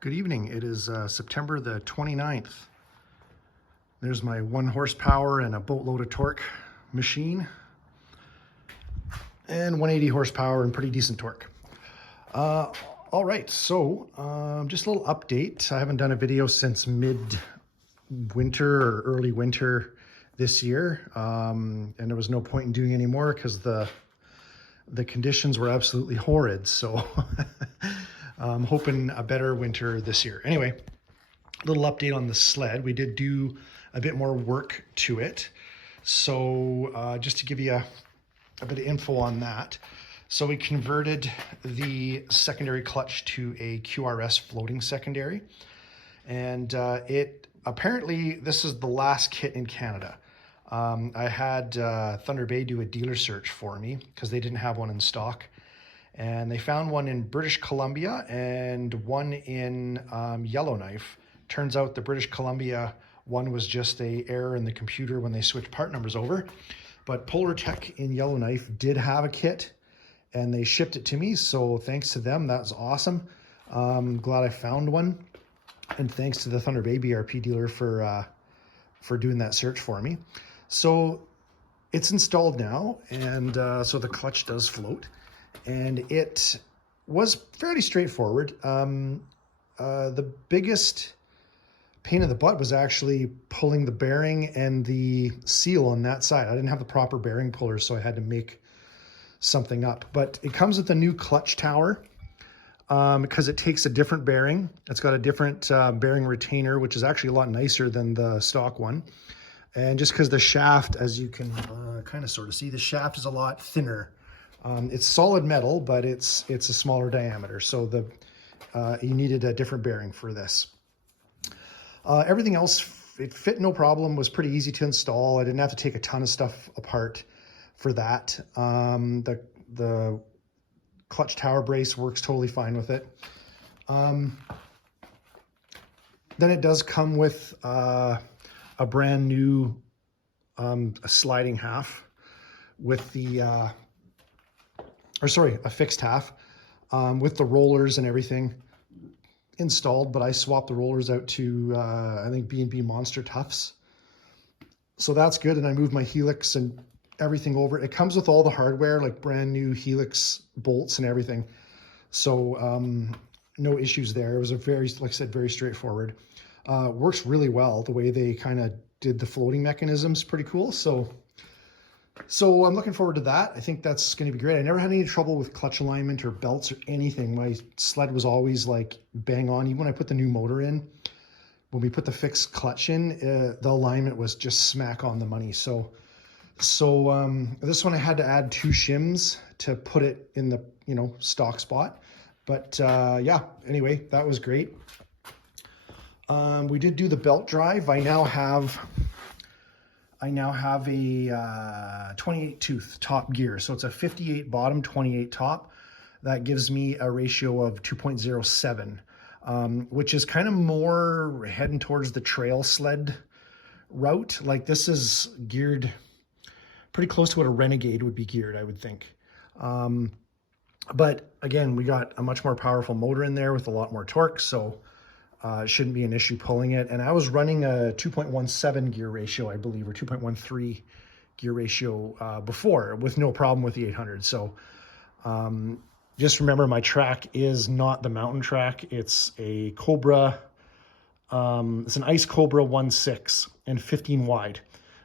Good evening. It is September the 29th. There's my 1 horsepower and a boatload of torque machine, and 180 horsepower and pretty decent torque. All right, so just a little update. I haven't done a video since mid-winter or early winter this year, and there was no point in doing any more because the conditions were absolutely horrid. So I'm hoping a better winter this year. Anyway, a little update on the sled. We did do a bit more work to it. So just to give you a bit of info on that. So we converted the secondary clutch to a QRS floating secondary. And apparently this is the last kit in Canada. I had Thunder Bay do a dealer search for me because they didn't have one in stock. And they found one in British Columbia and one in Yellowknife. Turns out the British Columbia one was just an error in the computer when they switched part numbers over. But Polar Tech in Yellowknife did have a kit and they shipped it to me. So thanks to them, that was awesome. Glad I found one. And thanks to the Thunder Bay BRP dealer for doing that search for me. So it's installed now, and so the clutch does float. And it was fairly straightforward. The biggest pain in the butt was actually pulling the bearing and the seal on that side. I didn't have the proper bearing puller, so I had to make something up. But it comes with a new clutch tower because it takes a different bearing. It's got a different bearing retainer, which is actually a lot nicer than the stock one. And just because the shaft, as you can kind of sort of see, the shaft is a lot thinner. It's solid metal, but it's a smaller diameter. So you needed a different bearing for this. Everything else, it fit no problem, was pretty easy to install. I didn't have to take a ton of stuff apart for that. The clutch tower brace works totally fine with it. Then it does come with a brand new a sliding half with the a fixed half with the rollers and everything installed, but I swapped the rollers out to I think B&B Monster Toughs. So that's good, and I moved my Helix and everything over. It comes with all the hardware, like brand new Helix bolts and everything. So no issues there. It was a very, like I said, very straightforward. Works really well. The way they kind of did the floating mechanisms, pretty cool. So I'm looking forward to that. I think that's going to be great. I never had any trouble with clutch alignment or belts or anything. My sled was always like bang on. Even when I put the new motor in, when we put the fixed clutch in, the alignment was just smack on the money. So this one I had to add 2 shims to put it in the, stock spot. But yeah, anyway, that was great. We did do the belt drive. I now have a 28 tooth top gear. So it's a 58 bottom, 28 top. That gives me a ratio of 2.07, which is kind of more heading towards the trail sled route. Like this is geared pretty close to what a Renegade would be geared, I would think. But again, we got a much more powerful motor in there with a lot more torque. So it shouldn't be an issue pulling it. And I was running a 2.17 gear ratio, I believe, or 2.13 gear ratio before with no problem with the 800. So just remember, my track is not the mountain track. It's a Cobra. It's an Ice Cobra 1.6 and 15 wide.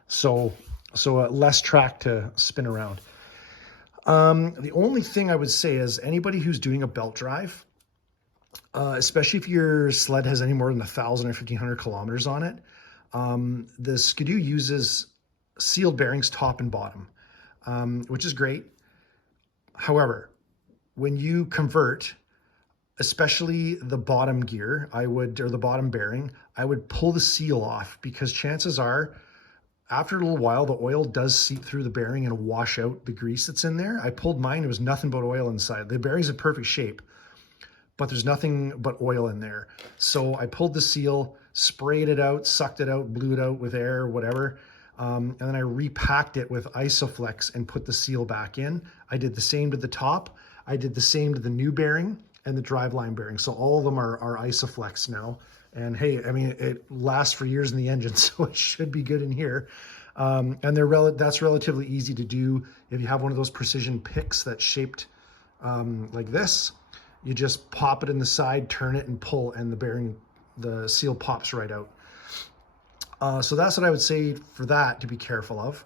So less track to spin around. The only thing I would say is anybody who's doing a belt drive, especially if your sled has any more than 1,000 or 1,500 kilometers on it, the Skidoo uses sealed bearings top and bottom, which is great. However, when you convert, especially the bottom gear, or the bottom bearing, I would pull the seal off, because chances are after a little while, the oil does seep through the bearing and wash out the grease that's in there. I pulled mine, it was nothing but oil inside. The bearing's in perfect shape, but there's nothing but oil in there. So I pulled the seal, sprayed it out, sucked it out, blew it out with air, whatever. And then I repacked it with Isoflex and put the seal back in. I did the same to the top. I did the same to the new bearing. and the driveline bearing. So all of them are Isoflex now. And hey, I mean, it lasts for years in the engine, so it should be good in here. And that's relatively easy to do. If you have one of those precision picks that's shaped like this, you just pop it in the side, turn it and pull, and the seal pops right out. So that's what I would say for that to be careful of.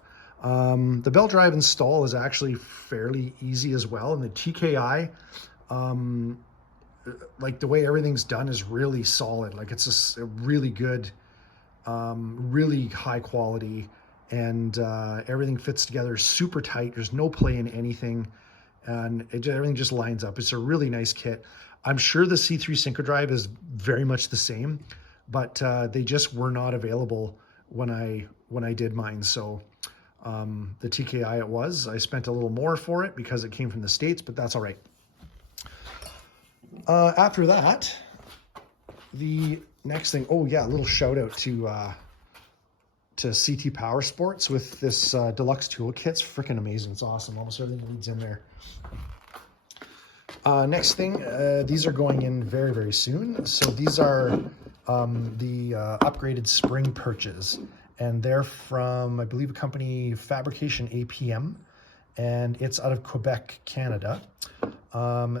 The belt drive install is actually fairly easy as well. And the TKI, like the way everything's done is really solid. Like it's just a really good, really high quality, and everything fits together super tight. There's no play in anything, and everything just lines up. It's a really nice kit. I'm sure the C3 Synchro Drive is very much the same, but they just were not available when I did mine. So the TKI it was. I spent a little more for it because it came from the States, but that's all right. After that, the next thing, oh yeah, a little shout out to CT Power Sports with this deluxe toolkit. It's freaking amazing. It's awesome. Almost everything needs in there. Next thing, these are going in very, very soon. So these are the upgraded spring perches, and they're from, I believe, a company, Fabrication APM, and it's out of Quebec, Canada.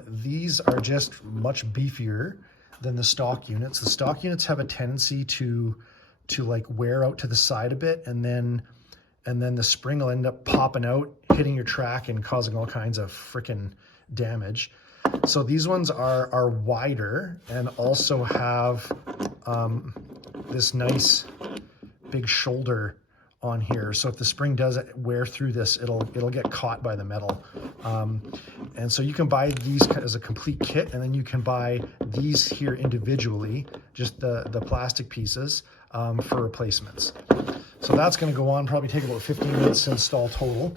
These are just much beefier than the stock units. The stock units have a tendency to like wear out to the side a bit, and then the spring will end up popping out, hitting your track and causing all kinds of freaking damage. So these ones are wider and also have this nice big shoulder on here. So if the spring does wear through this, it'll get caught by the metal. And so you can buy these as a complete kit, and then you can buy these here individually, just the plastic pieces, for replacements. So that's going to go on, probably take about 15 minutes to install total.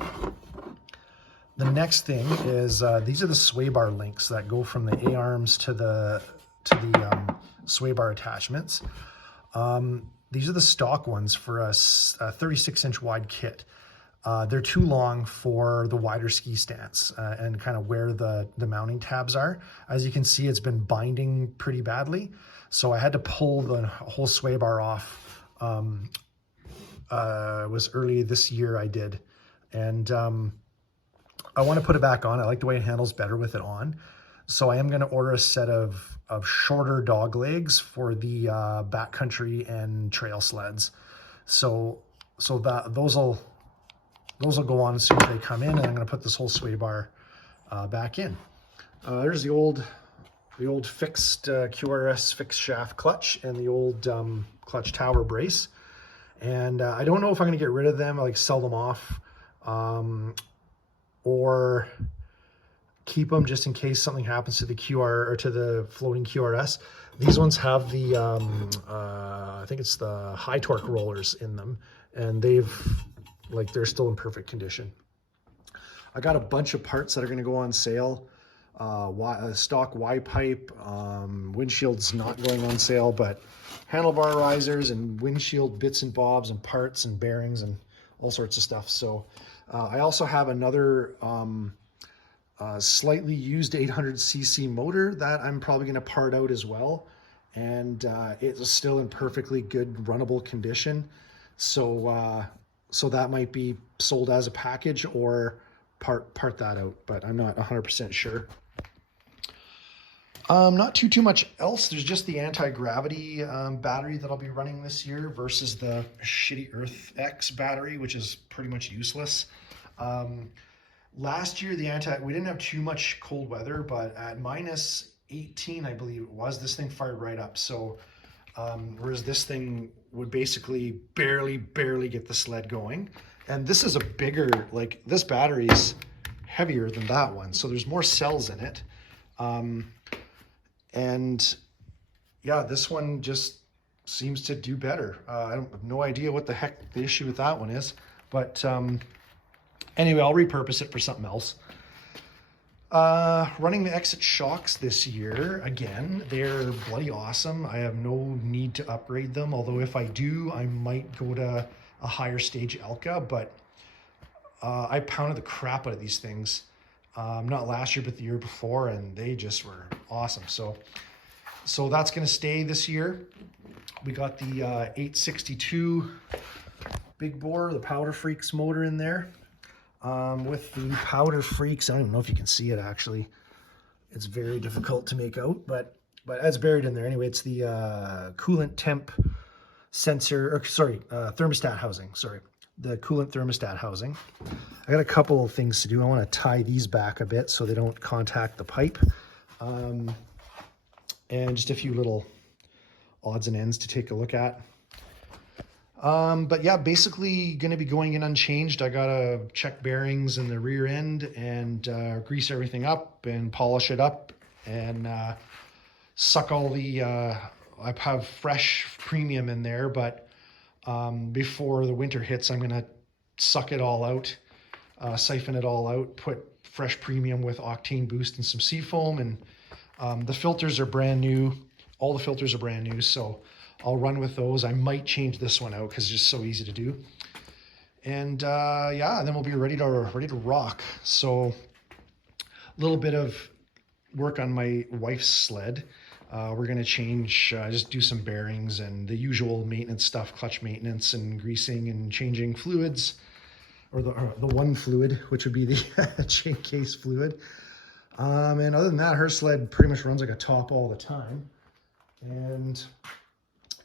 The next thing is these are the sway bar links that go from the A-arms to the sway bar attachments. These are the stock ones for a 36-inch wide kit. They're too long for the wider ski stance and kind of where the mounting tabs are. As you can see, it's been binding pretty badly. So I had to pull the whole sway bar off. It was early this year I did. And I want to put it back on. I like the way it handles better with it on. So I am going to order a set of shorter dog legs for the backcountry and trail sleds. So that those will go on as soon as they come in, and I'm going to put this whole sway bar back in. There's the old fixed QRS fixed shaft clutch and the old clutch tower brace. And I don't know if I'm going to get rid of them, like sell them off, or keep them just in case something happens to the QR or to the floating QRS. These ones have the, I think it's the high torque rollers in them, and they're still in perfect condition. I got a bunch of parts that are going to go on sale. Stock Y pipe, windshield's not going on sale, but handlebar risers and windshield bits and bobs and parts and bearings and all sorts of stuff. So I also have another slightly used 800cc motor that I'm probably going to part out as well, and it's still in perfectly good runnable condition. So that might be sold as a package or part that out, but I'm not 100% sure. Not too much else. There's just the anti-gravity battery that I'll be running this year versus the shitty Earth X battery, which is pretty much useless. Last year, we didn't have too much cold weather, but at minus 18, I believe it was, this thing fired right up. So whereas this thing would basically barely get the sled going. And this is a bigger, like this battery's heavier than that one. So there's more cells in it. And yeah, this one just seems to do better. I have no idea what the heck the issue with that one is, but anyway, I'll repurpose it for something else. Running the Exit shocks this year, again, they're bloody awesome. I have no need to upgrade them, although if I do, I might go to a higher stage Elka, but I pounded the crap out of these things not last year, but the year before, and they just were awesome. So that's going to stay this year. We got the 862 big bore, the Powder Freaks motor in there. With the Powder Freaks, I don't know if you can see it actually. It's very difficult to make out, but it's buried in there. Anyway, it's the coolant temp sensor, or sorry, thermostat housing, sorry. The coolant thermostat housing. I got a couple of things to do. I want to tie these back a bit so they don't contact the pipe. And just a few little odds and ends to take a look at. But yeah, basically going to be going in unchanged. I got to check bearings in the rear end and grease everything up and polish it up and suck all the, I have fresh premium in there, but before the winter hits, I'm going to suck it all out, siphon it all out, put fresh premium with octane boost and some seafoam. And the filters are brand new. All the filters are brand new, so I'll run with those. I might change this one out because it's just so easy to do. And yeah, then we'll be ready to rock. So a little bit of work on my wife's sled. We're going to change, just do some bearings and the usual maintenance stuff, clutch maintenance and greasing and changing fluids, or the one fluid, which would be the chain case fluid. And other than that, her sled pretty much runs like a top all the time. And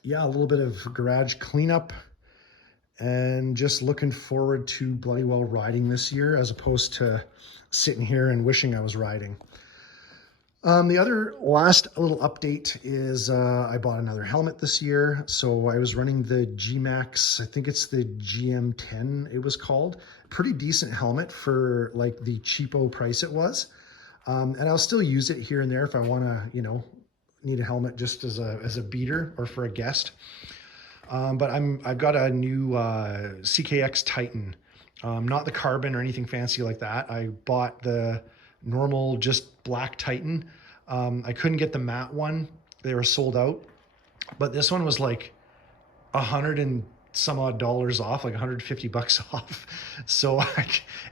yeah, a little bit of garage cleanup and just looking forward to bloody well riding this year as opposed to sitting here and wishing I was riding. The other last little update is I bought another helmet this year. So I was running the G-Max, I think it's the GM10 it was called. Pretty decent helmet for like the cheapo price it was. And I'll still use it here and there if I want to, you know, need a helmet just as a beater or for a guest. But I've got a new CKX Titan, not the carbon or anything fancy like that. I bought the normal, just black Titan. I couldn't get the matte one. They were sold out, but this one was like $100 and some odd dollars off, like 150 bucks off. So,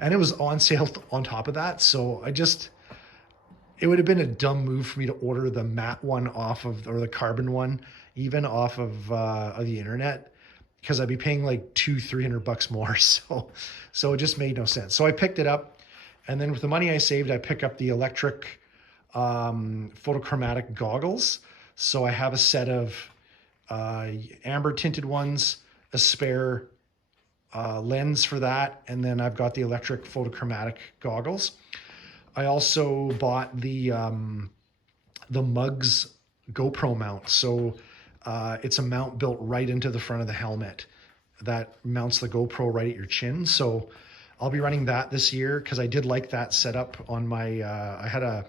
and it was on sale on top of that. So it would have been a dumb move for me to order the matte one off of, or the carbon one, even off of the internet, because I'd be paying like $200-300 bucks more. So it just made no sense. So I picked it up. And then with the money I saved, I pick up the electric photochromatic goggles. So I have a set of amber tinted ones, a spare lens for that, and then I've got the electric photochromatic goggles. I also bought the Mugs GoPro mount. So it's a mount built right into the front of the helmet that mounts the GoPro right at your chin. So I'll be running that this year because I did like that setup on my, I had I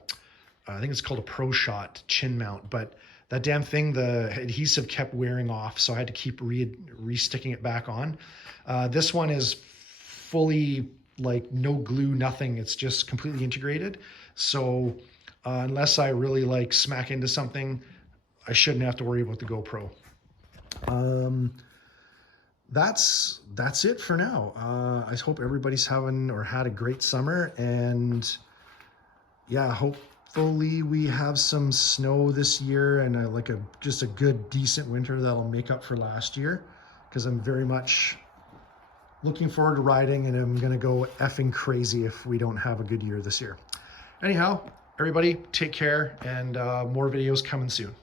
think it's called a Pro Shot chin mount, but that damn thing, the adhesive kept wearing off. So I had to keep re-sticking it back on. This one is fully like no glue, nothing. It's just completely integrated. So unless I really like smack into something, I shouldn't have to worry about the GoPro. That's it for now. I hope everybody's having or had a great summer, and yeah, hopefully we have some snow this year and just a good decent winter that'll make up for last year, because I'm very much looking forward to riding, and I'm gonna go effing crazy if we don't have a good year this year. Anyhow, everybody take care, and more videos coming soon.